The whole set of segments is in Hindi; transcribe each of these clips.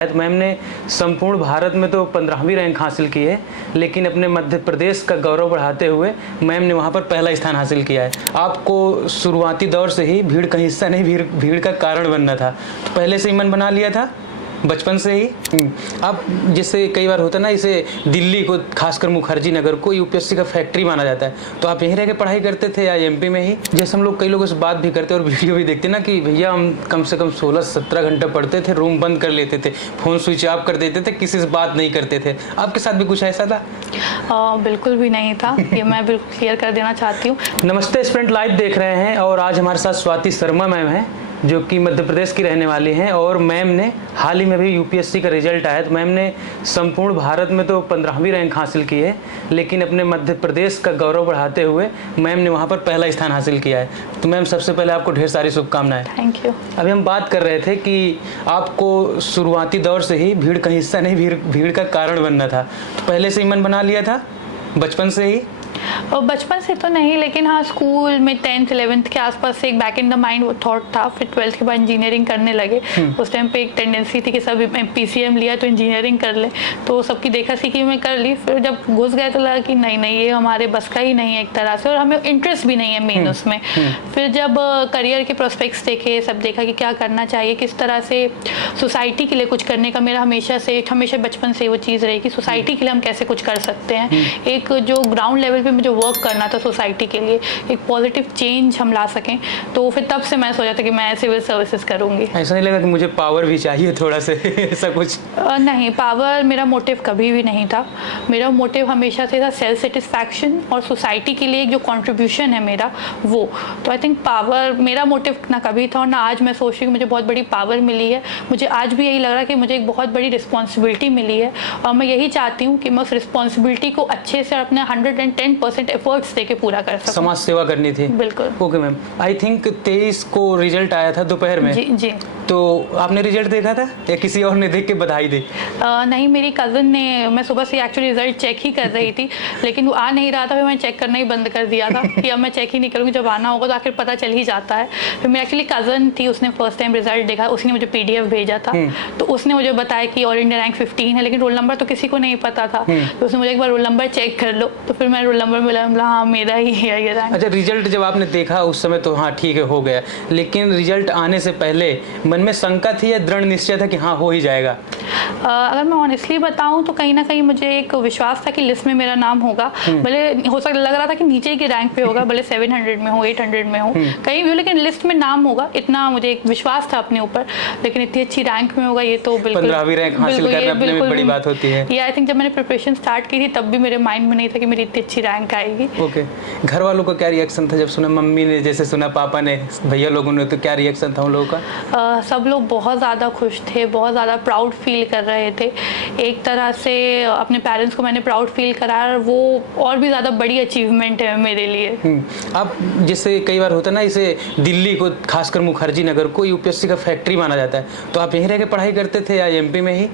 मैम ने संपूर्ण भारत में तो 15वीं रैंक हासिल की है, लेकिन अपने मध्य प्रदेश का गौरव बढ़ाते हुए मैम ने वहाँ पर पहला स्थान हासिल किया है। आपको शुरुआती दौर से ही भीड़ का हिस्सा नहीं, भीड़ का कारण बनना था, तो पहले से ही मन बना लिया था बचपन से ही। आप जैसे कई बार होता है ना, इसे दिल्ली को खासकर मुखर्जी नगर को यूपीएससी का फैक्ट्री माना जाता है, तो आप यहीं रह के पढ़ाई करते थे या एमपी में ही? जैसे हम लोग कई लोगों से बात भी करते और वीडियो भी देखते ना कि भैया हम कम से कम 16-17 घंटे पढ़ते थे, रूम बंद कर लेते थे, फ़ोन स्विच ऑफ कर देते थे, किसी से बात नहीं करते थे। आपके साथ भी कुछ ऐसा था? बिल्कुल भी नहीं था, ये मैं बिल्कुल क्लियर कर देना चाहती हूँ। नमस्ते स्टूडेंट, लाइव देख रहे हैं और आज हमारे साथ स्वाति शर्मा मैम हैं जो कि मध्य प्रदेश की रहने वाली हैं, और मैम ने हाल ही में भी यूपीएससी का रिजल्ट आया तो मैम ने संपूर्ण भारत में तो 15वीं रैंक हासिल की है, लेकिन अपने मध्य प्रदेश का गौरव बढ़ाते हुए मैम ने वहाँ पर पहला स्थान हासिल किया है। तो मैम सबसे पहले आपको ढेर सारी शुभकामनाएं। Thank you. अभी हम बात कर रहे थे कि आपको शुरुआती दौर से ही भीड़ का हिस्सा नहीं, भीड़ का कारण बनना था, तो पहले से ही मन बना लिया था बचपन से ही? और बचपन से तो नहीं, लेकिन हाँ स्कूल में 10th 11th के आसपास से एक बैक इन द माइंड वो थॉट था। फिर 12th के बाद इंजीनियरिंग करने लगे। उस टाइम पे एक टेंडेंसी थी कि सब पीसीएम लिया तो इंजीनियरिंग कर ले, तो सबकी देखा सीखी मैं कर ली। फिर जब घुस गए तो लगा कि नहीं ये हमारे बस का ही नहीं है एक तरह से, और हमें इंटरेस्ट भी नहीं है मेन उसमें। फिर जब करियर के प्रोस्पेक्ट्स देखे, सब देखा कि क्या करना चाहिए, किस तरह से सोसाइटी के लिए कुछ करने का मेरा हमेशा बचपन से वो चीज़ रही कि सोसाइटी के लिए हम कैसे कुछ कर सकते हैं। एक जो ग्राउंड लेवल पे मुझे वर्क करना था सोसाइटी के लिए, एक पॉजिटिव चेंज हम ला सकें, तो फिर तब से मैं सोचा था कि मैं सिविल सर्विसेज करूंगी। ऐसा नहीं लगा कि मुझे पावर भी चाहिए थोड़ा से ऐसा कुछ? नहीं, पावर मेरा मोटिव कभी भी नहीं था। मेरा मोटिव हमेशा से था सेल्फ सेटिस्फैक्शन और सोसाइटी के लिए एक जो कंट्रीब्यूशन है मेरा वो। तो आई थिंक पावर मेरा मोटिव ना कभी था और ना आज मैं सोच रही हूँ मुझे बहुत बड़ी पावर मिली है। मुझे आज भी यही लग रहा है कि मुझे एक बहुत बड़ी रिस्पॉन्सिबिलिटी मिली है, और मैं यही चाहती हूँ कि मैं उस रिस्पॉन्सिबिलिटी को अच्छे से अपने 110% एफर्ट्स देके पूरा कर सकूं। समाज सेवा करनी थी। बिल्कुल। ओके मैम, आई थिंक 23 को रिजल्ट आया था दोपहर में। जी। तो आपने रिजल्ट देखा था या किसी और ने देख के बधाई दी? नहीं, मेरी कज़न ने, मैं सुबह से एक्चुअली रिजल्ट चेक ही कर रही थी, लेकिन वो आ नहीं रहा था। फिर मैं चेक करना ही बंद कर दिया था कि अब मैं चेक ही नहीं करूँगी, जब आना होगा तो आखिर पता चल ही जाता है। फिर मेरी एक्चुअली कज़न थी, उसने फर्स्ट टाइम रिजल्ट देखा, उसने मुझे PDF भेजा था, तो उसने मुझे बताया कि ऑल इंडिया रैंक 15 है, लेकिन रोल नंबर तो किसी को नहीं पता था। तो उसने मुझे एक बार रोल नंबर चेक कर लो, तो फिर मैं रोल नंबर मिला, हाँ मेरा ही है ये रैंक। अच्छा, रिजल्ट जब आपने देखा उस समय तो हाँ ठीक है हो गया, लेकिन रिजल्ट आने से पहले मन में शंका थी या दृढ़ निश्चय था कि हाँ हो ही जाएगा? अगर मैं ऑनेस्टली बताऊं तो कहीं ना कहीं मुझे एक विश्वास था कि लिस्ट में मेरा नाम होगा। भले हो सकता लग रहा था कि नीचे के रैंक पे होगा, भले 700 में हो, 800 में हो, कहीं भी हो, लेकिन लिस्ट में नाम होगा, इतना मुझे एक विश्वास था अपने ऊपर। लेकिन इतनी अच्छी रैंक में होगा ये तो बिल्कुल 15वीं रैंक हासिल करना अपने में बड़ी बात होती है। ये आई थिंक जब मैंने प्रिपरेशन स्टार्ट की थी तब भी मेरे माइंड में नहीं था कि मेरी इतनी अच्छी रैंक आएगी। ओके, घर वालों का क्या रिएक्शन था जब सुना? मम्मी ने जैसे सुना, पापा ने, भैया लोगों ने, तो क्या रिएक्शन था उन लोगों का? सब लोग बहुत ज़्यादा खुश थे, बहुत ज़्यादा प्राउड फील कर रहे थे। एक तरह से अपने पेरेंट्स को मैंने प्राउड फील कराया, वो और भी ज़्यादा बड़ी अचीवमेंट है मेरे लिए। आप जैसे कई बार होता है ना, इसे दिल्ली को खासकर मुखर्जी नगर को यूपीएससी का फैक्ट्री माना जाता है, तो आप यहीं रह के पढ़ाई करते थे या एमपी में ही?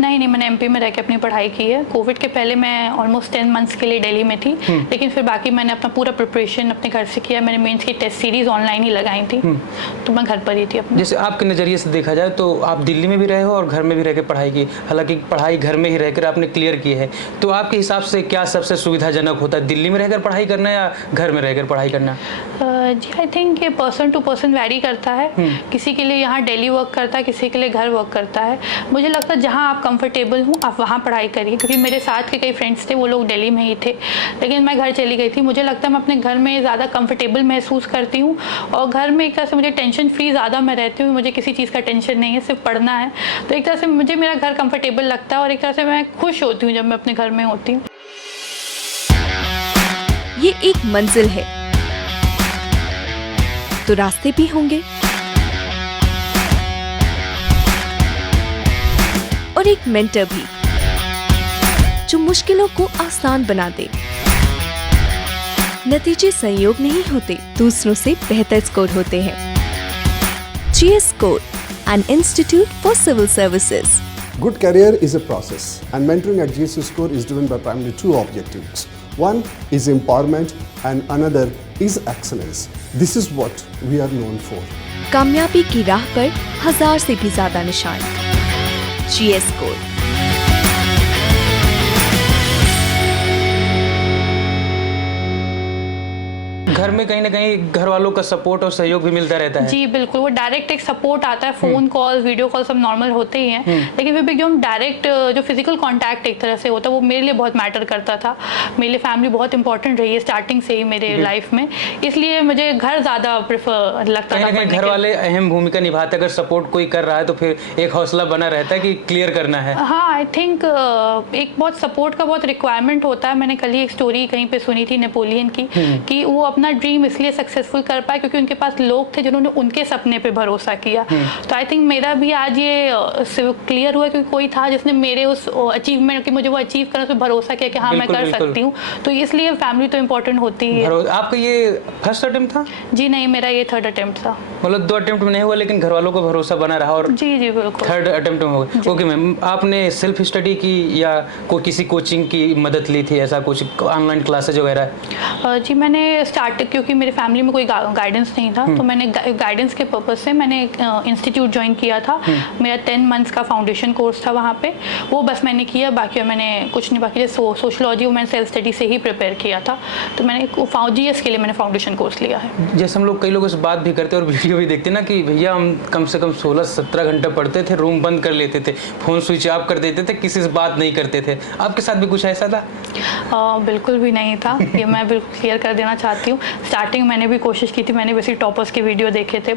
नहीं, मैंने एमपी में रह के अपनी पढ़ाई की है। कोविड के पहले मैं ऑलमोस्ट 10 मंथ्स के लिए दिल्ली में थी, लेकिन फिर बाकी मैंने अपना पूरा प्रिपरेशन अपने घर से किया। मैंने मेंस की टेस्ट सीरीज ऑनलाइन ही लगाई थी, तो मैं घर पर ही थी अपने। जैसे आपके नज़रिए से देखा जाए तो आप दिल्ली में भी रहे हो और घर में भी रह के पढ़ाई की, हालांकि पढ़ाई घर में ही रहकर आपने क्लियर की है, तो आपके हिसाब से क्या सबसे सुविधाजनक होता है, दिल्ली में रहकर पढ़ाई करना या घर में रहकर पढ़ाई करना? जी, आई थिंक ये पर्सन टू पर्सन वैरी करता है। किसी के लिए यहाँ डेली वर्क करता है, किसी के लिए घर वर्क करता है। मुझे लगता है जहाँ आप कंफर्टेबल हो आप वहाँ पढ़ाई करिए, क्योंकि मेरे साथ के कई फ्रेंड्स थे वो लोग दिल्ली में ही थे, लेकिन मैं घर चली गई थी। मुझे लगता है मैं अपने घर में ज़्यादा कंफर्टेबल महसूस करती हूँ, और घर में एक तरह से मुझे टेंशन फ्री ज़्यादा मैं रहती हूँ। मुझे किसी चीज़ का टेंशन नहीं है, सिर्फ पढ़ना है, तो एक तरह से मुझे मेरा घर कंफर्टेबल लगता है और एक तरह से मैं खुश होती हूँ जब मैं अपने घर में होती हूँ। ये एक मंजिल है तो रास्ते भी होंगे, और एक मेंटर भी जो मुश्किलों को आसान बना दे। नतीजे संयोग नहीं होते, दूसरों से बेहतर स्कोर होते हैं। GS Score, an institute for civil services. Good career is a process, and mentoring at GS Score is driven by primarily two objectives. One is empowerment and another is excellence. This is what we are known for. कामयाबी की राह पर 1000 से भी ज्यादा निशान, GS Core। घर में कहीं ना कहीं घर वालों का सपोर्ट और सहयोग भी मिलता रहता है। जी बिल्कुल, वो डायरेक्ट एक सपोर्ट आता है, फोन कॉल वीडियो कॉल सब नॉर्मल होते ही हैं, लेकिन फिर भी जो हम डायरेक्ट जो फिजिकल कांटेक्ट एक तरह से होता है वो मेरे लिए बहुत मैटर करता था। मेरे लिए फैमिली बहुत इंपॉर्टेंट रही है स्टार्टिंग से ही मेरे लाइफ में, इसलिए मुझे घर ज़्यादा प्रेफर लगता था। कहीं घर वाले अहम भूमिका निभाते, अगर सपोर्ट कोई कर रहा है तो फिर एक हौसला बना रहता है कि क्लियर करना है। हाँ, आई थिंक एक बहुत सपोर्ट का बहुत रिक्वायरमेंट होता है। मैंने कल ही एक स्टोरी कहीं पे सुनी थी नेपोलियन की, कि वो अपना ड्रीम इसलिए सक्सेसफुल कर पाए क्योंकि उनके पास लोग थे जिन्होंने उनके सपने पे भरोसा किया। तो आई थिंक मेरा भी आज ये क्लियर हुआ क्योंकि कोई था जिसने मेरे उस अचीवमेंट की मुझे वो अचीव करने पे भरोसा किया कि हाँ मैं कर सकती हूँ। तो इसलिए फैमिली तो इम्पोर्टेंट होती ही है। आपका ये फर्स्ट अटेम्प्ट था? जी नहीं, मेरा ये थर्ड अटेम्प्ट था। मतलब 2 अटेम्प्ट में नहीं हुआ लेकिन घर वालों को भरोसा बना रहा और जी जी बिल्कुल थर्ड अटेम्प्ट में हो गया। ओके मैम, आपने सेल्फ स्टडी की या किसी कोचिंग की मदद ली थी, ऐसा कुछ ऑनलाइन क्लासेज वगैरह? जी मैंने स्टार्ट, क्योंकि मेरी फैमिली में कोई गाइडेंस नहीं था, तो मैंने गाइडेंस के पर्पज से मैंने इंस्टीट्यूट ज्वाइन किया था। मेरा 10 मंथ्स का फाउंडेशन कोर्स था वहाँ पे, वो बस मैंने किया, बाकी मैंने कुछ नहीं। बाकी सोशलॉजी मैंने सेल्फ स्टडी से ही प्रिपेयर किया था, तो मैंने GS के लिए मैंने फाउंडेशन कोर्स लिया है। जैसे हम लोग कई लोगों से बात भी करते और वीडियो भी देखते ना कि भैया हम कम से कम 16-17 घंटे पढ़ते थे, रूम बंद कर लेते थे, फ़ोन स्विच ऑफ कर देते थे, किसी से बात नहीं करते थे। आपके साथ भी कुछ ऐसा था? बिल्कुल भी नहीं था, ये मैं बिल्कुल क्लियर कर देना चाहती हूँ। स्टार्टिंग मैंने भी कोशिश की थी, मैंने बेसिक टॉपर्स के वीडियो देखे थे,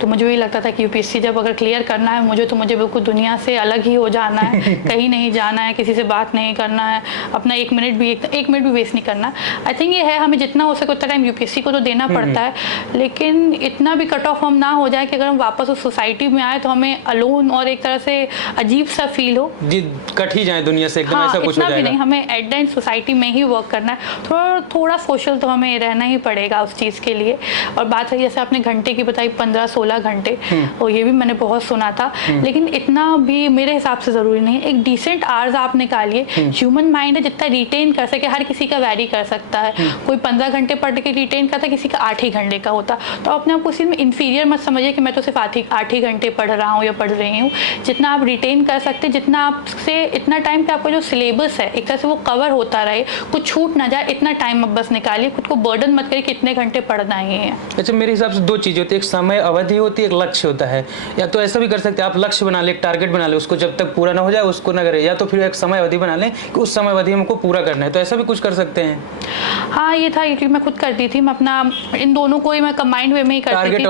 तो मुझे भी लगता था कि यूपीएससी जब अगर क्लियर करना है मुझे, तो मुझे बिल्कुल दुनिया से अलग ही हो जाना है, कहीं नहीं जाना है, किसी से बात नहीं करना है, अपना एक मिनट भी वेस्ट नहीं करना। आई थिंक ये है, हमें जितना हो सके उतना टाइम यूपीएससी को तो देना पड़ता है, लेकिन इतना भी कट ऑफ हम ना हो जाए कि अगर हम वापस उस सोसाइटी में आए तो हमें अलोन और एक तरह से अजीब सा फील हो, जी कट ही जाए दुनिया से एकदम। हाँ, ऐसा कुछ हो इतना भी जाएगा? नहीं, हमें एट द एंड सोसाइटी में ही वर्क करना है, थोड़ा सोशल तो हमें रहना ही पड़ेगा उस चीज़ के लिए। और बात रही जैसे आपने घंटे की बताई, 15-16 घंटे, और ये भी मैंने बहुत सुना था, लेकिन इतना भी मेरे हिसाब से ज़रूरी नहीं है। एक डिसेंट आवर्स आप निकालिए, ह्यूमन माइंड है जितना रिटेन कर सके, हर किसी का वैरी कर सकता है, कोई 15 घंटे पढ़ के रिटेन करता, किसी का 8 ही घंटे का होता। तो अपने आप को उसी में इन्फीरियर मत समझिए कि मैं तो सिर्फ 8 ही घंटे पढ़ रहा हूँ या पढ़ रही हूँ। जितना आप रिटेन कर सकते, जितना आपसे इतना टाइम कि आपका जो सिलेबस है एक तरह से वो कवर होता रहे, कुछ छूट ना जाए, इतना टाइम आप बस निकालिए, खुद को बर्डन मत करिए कितने घंटे पढ़ना ही है। अच्छा, मेरे हिसाब से 2 चीज़ें होती है, एक समय अवधि होती है, एक लक्ष्य होता है। या तो ऐसा भी कर सकते हैं आप, लक्ष्य बना ले, एक टारगेट बना ले, उसको जब तक पूरा ना हो जाए उसको ना करें, या तो फिर एक समय अवधि बना लें कि उस समय अवधि हमको पूरा करना है, तो ऐसा भी कुछ कर सकते हैं। हाँ, ये था कि मैं खुद करती थी, मैं अपना इन दोनों को ही मैं कंबाइंड वे में ही करती थी,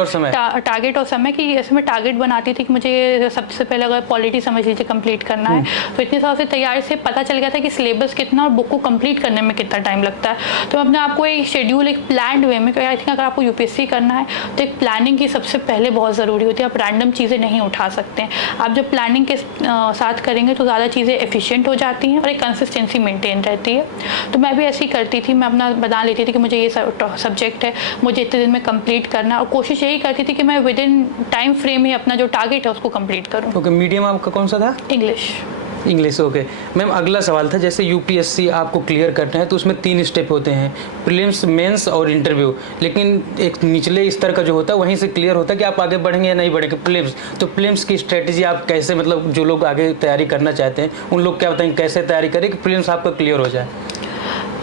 टारगेट और समय कि जैसे मैं टारगेट बनाती थी कि मुझे सबसे पहले अगर पॉलिटी समझ लीजिए कंप्लीट करना है, तो इतने साल से तैयारी से पता चल गया था कि सिलेबस कितना और बुक को कंप्लीट करने में कितना टाइम लगता है। तो मैं अपने आपको एक शेड्यूल, एक प्लान्ड वे में, आई थिंक अगर आपको यूपीएससी करना है तो एक प्लानिंग की सबसे पहले बहुत ज़रूरी होती है। आप रैंडम चीज़ें नहीं उठा सकते हैं, आप जब प्लानिंग के साथ करेंगे तो ज़्यादा चीज़ें एफिशिएंट हो जाती हैं और एक कंसिस्टेंसी मेंटेन रहती है। तो मैं भी ऐसे ही करती थी, मैं अपना बना लेती थी कि मुझे ये सब्जेक्ट है, मुझे इतने दिन में कंप्लीट करना, और कोशिश यही करती थी कि मैं विद इन टाइम फ्रेम ही अपना जो टारगेट है उसको कंप्लीट करूँ। ओके, मीडियम आपका कौन सा था? इंग्लिश। ओके मैम, अगला सवाल था, जैसे यूपीएससी आपको क्लियर करना है तो उसमें 3 स्टेप होते हैं, प्रीलिम्स, मेंस और इंटरव्यू, लेकिन एक निचले स्तर का जो होता है वहीं से क्लियर होता है कि आप आगे बढ़ेंगे या नहीं बढ़ेंगे। प्रीलिम्स, तो प्रीलिम्स की स्ट्रेटेजी आप कैसे, मतलब जो लोग आगे तैयारी करना चाहते हैं उन लोग क्या बताएंगे कैसे तैयारी करें कि प्रीलिम्स आपका क्लियर हो जाए?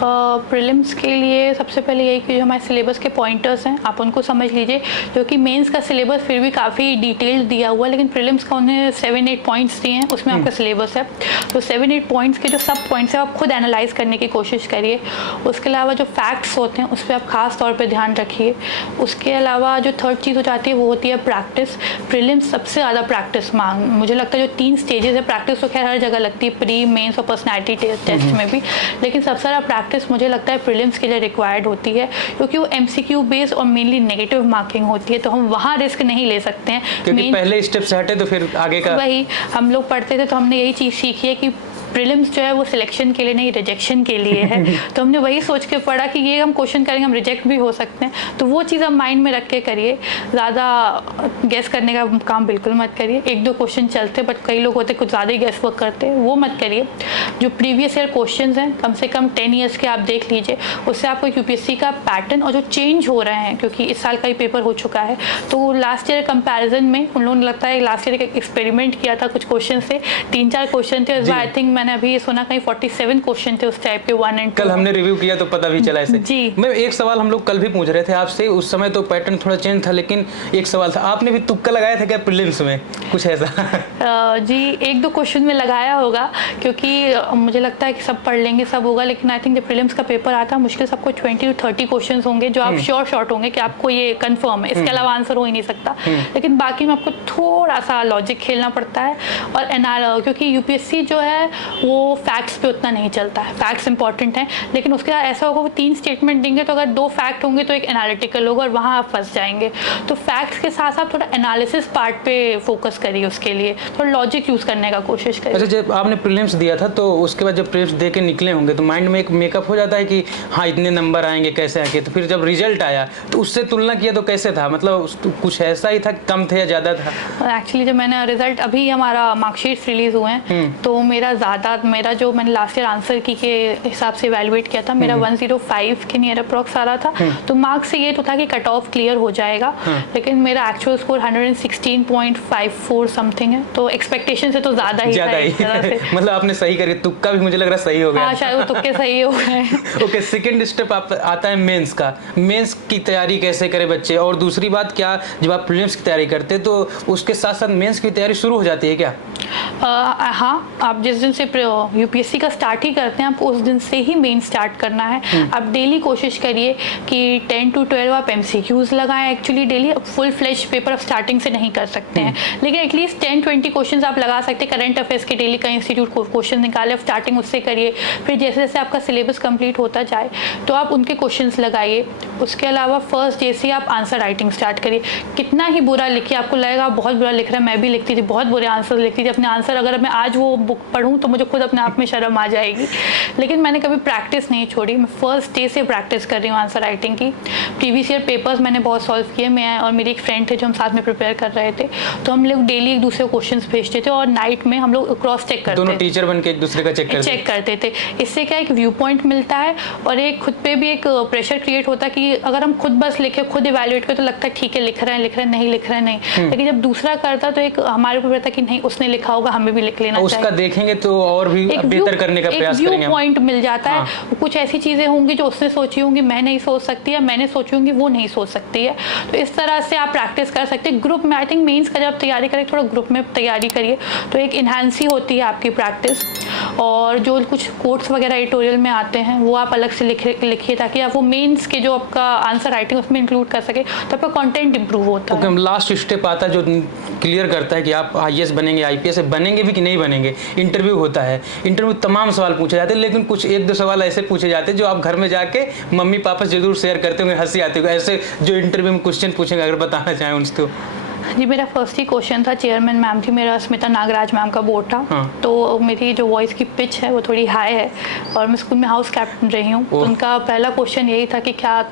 प्रीलिम्स के लिए सबसे पहले यही कि जो हमारे सिलेबस के पॉइंटर्स हैं आप उनको समझ लीजिए, क्योंकि मेंस का सिलेबस फिर भी काफ़ी डिटेल दिया हुआ है, लेकिन प्रीलिम्स का उन्हें 7-8 पॉइंट्स दिए हैं, उसमें आपका सिलेबस है। तो 7-8 पॉइंट्स के जो सब पॉइंट्स हैं आप खुद एनालाइज करने की कोशिश करिए। उसके अलावा जो फैक्ट्स होते हैं उस पर आप खास तौर पर ध्यान रखिए। उसके अलावा जो थर्ड चीज़ हो जाती है वो होती है प्रैक्टिस। प्रीलिम्स सबसे ज़्यादा प्रैक्टिस मुझे लगता है जो 3 स्टेजेस है, प्रैक्टिस तो खैर हर जगह लगती है, प्री, मेंस और पर्सनैलिटी टेस्ट में भी, लेकिन सबसे ज़्यादा प्रैक्टिस मुझे लगता है प्रीलिम्स के लिए रिक्वायर्ड होती है, क्योंकि वो एमसीक्यू बेस्ड और मेनली नेगेटिव मार्किंग होती है, तो हम वहाँ रिस्क नहीं ले सकते हैं, क्योंकि पहले स्टेप से हटे तो फिर आगे का वही हम लोग पढ़ते थे, तो हमने यही चीज़ सीखी है कि प्रीलिम्स जो है वो सिलेक्शन के लिए नहीं, रिजेक्शन के लिए है। तो हमने वही सोच के पढ़ा कि ये हम क्वेश्चन करेंगे, हम रिजेक्ट भी हो सकते हैं, तो वो चीज़ आप माइंड में रख के करिए। ज़्यादा गेस करने का काम बिल्कुल मत करिए। 1-2 क्वेश्चन चलते, बट कई लोग होते कुछ ज़्यादा ही गेस वर्क करते हैं, वो मत करिए। जो प्रीवियस ईयर क्वेश्चन हैं कम से कम 10 ईयर्स के आप देख लीजिए, उससे आपको यूपीएससी का पैटर्न और जो चेंज हो रहे हैं, क्योंकि इस साल का ही पेपर हो चुका है, तो लास्ट ईयर कंपैरिजन में उन लोगों ने लगता है लास्ट ईयर एक एक्सपेरिमेंट किया था कुछ क्वेश्चन से, 3-4 क्वेश्चन थे, इस बार आई थिंक मैंने अभी सुना कहीं 47 क्वेश्चन थे उस टाइप के 1 and 2। कल हमने रिव्यू किया तो पता भी चला ऐसे। जी। मैं एक सवाल हम लोग कल भी पूछ रहे थे आपसे, उस समय तो पैटर्न थोड़ा चेंज था, लेकिन एक सवाल था, आपने भी तुक्का लगाया था क्या प्रीलिम्स में कुछ ऐसा? जी 1-2 क्वेश्चन में लगाया होगा, क्योंकि मुझे लगता है कि सब पढ़ लेंगे, सब होगा, लेकिन आई थिंक जब प्रीलिम्स का पेपर आता है मुश्किल सबको 20 to 30 क्वेश्चन होंगे जो आप श्योर शॉर्ट होंगे कि आपको ये कंफर्म है, इसके अलावा आंसर हो ही नहीं सकता। लेकिन बाकी में आपको थोड़ा सा लॉजिक खेलना पड़ता है, और क्योंकि यूपीएससी जो है वो फैक्ट्स पे उतना नहीं चलता है, फैक्ट्स इंपॉर्टेंट हैं, लेकिन उसके बाद ऐसा होगा वो 3 स्टेटमेंट देंगे, तो अगर 2 फैक्ट होंगे तो एक एनालिटिकल होगा और वहाँ आप फंस जाएंगे। तो फैक्ट्स के साथ साथ थोड़ा एनालिसिस पार्ट पे फोकस करिए, उसके लिए थोड़ा लॉजिक यूज़ करने का कोशिश करिए। अच्छा, जब आपने प्रीलिम्स दिया था तो उसके बाद जब प्रीलिम्स दे के निकले होंगे तो माइंड में एक मेकअप हो जाता है कि हाँ इतने नंबर आएंगे, कैसे आएंगे, तो फिर जब रिजल्ट आया तो उससे तुलना किया तो कैसे था, मतलब कुछ ऐसा ही था, कम थे या ज़्यादा था? एक्चुअली जब मैंने रिजल्ट, अभी हमारा मार्कशीट रिलीज हुए हैं, तो मेरा जो मैंने लास्ट ईयर आंसर की के हिसाब से इवैल्यूएट किया था, मेरा 105 के नियर अप्रॉक्स आ रहा था। तो मार्क्स से ये तो था कि कट ऑफ क्लियर हो जाएगा, लेकिन मेरा एक्चुअल स्कोर 116.54 समथिंग है, तो एक्सपेक्टेशन से तो ज़्यादा ही मतलब आपने सही करी, तुक्का भी मुझे लग रहा है सही हो गया। हाँ, शायद वो तुक्के सही हो गए। ओके, सेकंड स्टेप आता है मेंस का। मेंस की तैयारी कैसे करें बच्चे, और दूसरी बात क्या, जब आप प्रीलिम्स की तैयारी करते हैं तो उसके साथ साथ मेंस की तैयारी शुरू हो जाती है क्या? हाँ, आप जिस दिन से यूपीएससी का स्टार्ट ही करते हैं, आपको उस दिन से ही मेन स्टार्ट करना है। आप डेली कोशिश करिए कि 10 to 12 आप एमसीक्यूज लगाएं। Actually daily full flesh paper आप स्टार्टिंग से नहीं कर सकते हैं, लेकिन एटलीस्ट 10-20 क्वेश्चन आप लगा सकते हैं। करंट अफेयर्स के डेली का इंस्टीट्यूट क्वेश्चन निकाले, आप स्टार्टिंग उससे करिए। फिर जैसे जैसे आपका सिलेबस कंप्लीट होता जाए तो आप उनके क्वेश्चंस लगाइए। उसके अलावा फर्स्ट डे से आप आंसर राइटिंग स्टार्ट करिए। कितना ही बुरा लिखिए, आपको लगेगा आप बहुत बुरा लिख रहा है, मैं भी लिखती थी, बहुत बुरे आंसर लिखती थी अपने आंसर, अगर मैं आज वो बुक पढ़ूँ तो मुझे खुद अपने आप में शर्म आ जाएगी, लेकिन मैंने कभी प्रैक्टिस नहीं छोड़ी। मैं फर्स्ट डे से प्रैक्टिस कर रही हूँ आंसर राइटिंग की। प्रीवियस ईयर पेपर्स मैंने बहुत सॉल्व किए, मैं और मेरी एक फ्रेंड थे जो हम साथ में प्रिपेयर कर रहे थे, तो हम लोग डेली एक दूसरे को क्वेश्चंस भेजते थे और नाइट में हम लोग क्रॉस चेक करते थे, दोनों टीचर बन के एक दूसरे का चेक करते थे। इससे क्या एक व्यू पॉइंट मिलता है और एक खुद पे भी एक प्रेशर क्रिएट होता है कि अगर हम खुद बस लिखे, खुद इवैल्यूएट करें तो लगता है ठीक है लिख रहे हैं, नहीं लिख रहे हैं नहीं, लेकिन जब दूसरा करता तो एक हमारे ऊपर रहता कि नहीं उसने लिखा होगा, हमें भी लिख लेना चाहिए। उसका देखेंगे तो और भी बेहतर करने का प्रयास करेंगे, व्यू पॉइंट मिल जाता है। कुछ ऐसी चीजें होंगी जो उसने सोची होंगी मैं नहीं सोच सकती, या मैंने सोची होंगी वो नहीं सोच सकती है, तो इस तरह से आप प्रैक्टिस कर सकते हैं। ग्रुप में आई थिंक मेंस का जब तैयारी करें थोड़ा ग्रुप में तैयारी करिए तो एक इनहांस ही होती है आपकी प्रैक्टिस। और जो कुछ कोट्स वगैरह एडिटोरियल में आते हैं वो आप अलग से लिखिए ताकि आप वो मेंस के जो आपका आंसर राइटिंग उसमें इंक्लूड कर सके, तो आपका कंटेंट इंप्रूव होता है। लास्ट स्टेप आता है जो क्लियर करता है कि आप आईएएस बनेंगे, आईपीएस बनेंगे भी कि नहीं बनेंगे। इंटरव्यू होता है, इंटरव्यू तमाम सवाल पूछे जाते हैं, लेकिन कुछ 1-2 सवाल ऐसे पूछे जाते हैं जो आप घर में जाके मम्मी पापा से जरूर शेयर करते होंगे, हंसी आती होगी। ऐसे जो इंटरव्यू में क्वेश्चन पूछेंगे अगर बताना चाहें उनसे तो। जी, मेरा फर्स्ट ही क्वेश्चन था, चेयरमैन मैम थी, मेरा स्मिता नागराज मैम का बोर्ड था। तो मेरी जो वॉइस की पिच है वो थोड़ी हाई है और मैं स्कूल में हाउस कैप्टन रही हूँ, तो उनका पहला क्वेश्चन यही था कि क्या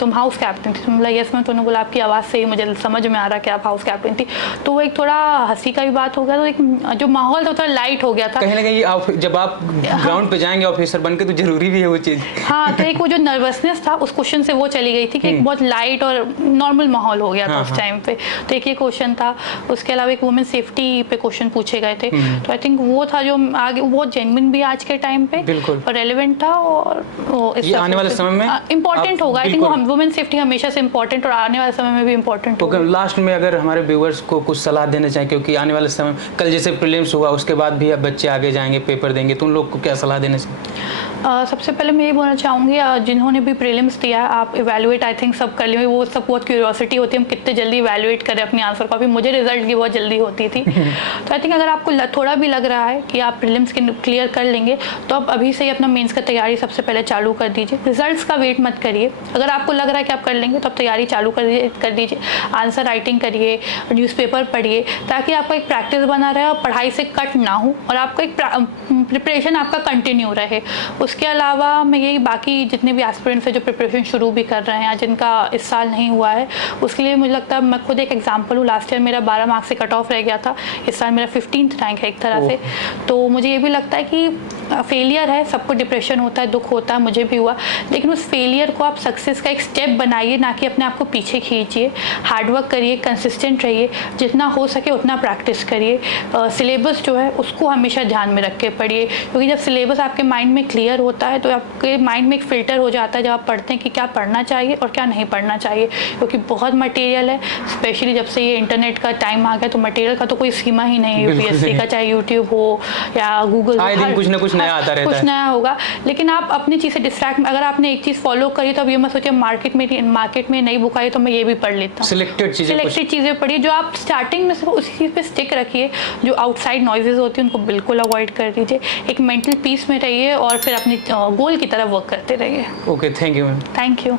तुम हाउस कैप्टन थी? तो बोला यस मैम। तो उन्होंने बोला आपकी आवाज़ से ही मुझे समझ में आ रहा कि आप हाउस कैप्टन थी। तो वो एक थोड़ा हंसी का भी बात हो गया, तो एक जो माहौल था थोड़ा लाइट हो गया था। कहीं ना कहीं जब आप ग्राउंड पे जाएंगे ऑफिसर बन के तो जरूरी भी है वो चीज़। हाँ, तो एक वो जो नर्वसनेस था उस क्वेश्चन से वो चली गई थी कि एक बहुत लाइट और नॉर्मल माहौल हो गया था उस टाइम पे। तो एक ये क्वेश्चन था। उसके अलावा एक वुमेन सेफ्टी पे क्वेश्चन पूछे गए थे, तो आई थिंक वो था जो आगे बहुत जेन्युइन भी आज के टाइम पे और रेलेवेंट था, और ये आने वाले समय में इम्पोर्टेंट होगा। आई थिंक वुमेन सेफ्टी हमेशा से इम्पोर्टेंट और आने वाले समय में भी इम्पोर्टेंट होगा। लास्ट में अगर हमारे व्यूअर्स को कुछ सलाह देना चाहें, क्योंकि आने वाले समय कल जैसे प्रीलिम्स हुआ उसके बाद भी अब बच्चे आगे जाएंगे पेपर देंगे, तो उन लोग को क्या सलाह देना चाहिए? सबसे पहले मैं ये बोलना चाहूँगी जिन्होंने भी प्रीलिम्स दिया है, आप इवैल्यूएट आई थिंक सब कर लिए, वो सब बहुत क्यूरियोसिटी होती है हम कितने जल्दी इवैल्यूएट करें अपनी आंसर को। अभी मुझे रिजल्ट की बहुत जल्दी होती थी तो आई थिंक अगर आपको थोड़ा भी लग रहा है कि आप प्रीलिम्स क्लियर कर लेंगे तो आप अभी से ही अपना मेंस का तैयारी सबसे पहले चालू कर दीजिए। रिजल्ट्स का वेट मत करिए, अगर आपको लग रहा है कि आप कर लेंगे तो आप तैयारी चालू कर दीजिए। आंसर राइटिंग करिए, न्यूज़पेपर पढ़िए, ताकि आपका एक प्रैक्टिस बना रहे और पढ़ाई से कट ना हो और आपका एक प्रिपरेशन आपका कंटिन्यू रहे। उसके अलावा मैं यही बाकी जितने भी एस्पिरेंट्स हैं जो प्रिपरेशन शुरू भी कर रहे हैं या जिनका इस साल नहीं हुआ है, उसके लिए मुझे लगता है मैं खुद एक एग्जांपल हूँ। लास्ट ईयर मेरा 12 मार्क्स से कट ऑफ रह गया था, इस साल मेरा 15th रैंक है एक तरह से। तो मुझे ये भी लगता है कि फेलियर है, सबको डिप्रेशन होता है, दुख होता है, मुझे भी हुआ, लेकिन उस फेलियर को आप सक्सेस का एक स्टेप बनाइए, ना कि अपने आप को पीछे खींचिए। हार्डवर्क करिए, कंसिस्टेंट रहिए, जितना हो सके उतना प्रैक्टिस करिए। सिलेबस जो है उसको हमेशा ध्यान में रख के पढ़िए, क्योंकि जब सिलेबस आपके माइंड में क्लियर होता है तो आपके माइंड में एक फ़िल्टर हो जाता है जब आप पढ़ते हैं कि क्या पढ़ना चाहिए और क्या नहीं पढ़ना चाहिए, क्योंकि बहुत मटेरियल है। स्पेशली जब से ये इंटरनेट का टाइम आ गया तो मटेरियल का तो कोई सीमा ही नहीं है यूपीएससी का, चाहे यूट्यूब हो या गूगल, आए दिन कुछ ना कुछ नया आता रहता है, कुछ नया होगा। लेकिन आप अपनी चीज़ से डिस्ट्रैक्ट, अगर आपने एक चीज़ फॉलो करी तो अब ये मत सोचिए मार्केट में नई बुक आई तो मैं ये भी पढ़ लेता हूँ। सिलेक्टेड चीज़ें पढ़िए, जो आप स्टार्टिंग में सिर्फ उसी चीज़ पे स्टिक रखिए। जो आउटसाइड नॉइजेज होती हैं उनको बिल्कुल अवॉइड कर दीजिए, एक मेंटल पीस में रहिए और फिर अपनी गोल की तरफ वर्क करते रहिए। Okay, thank you ma'am. Thank you.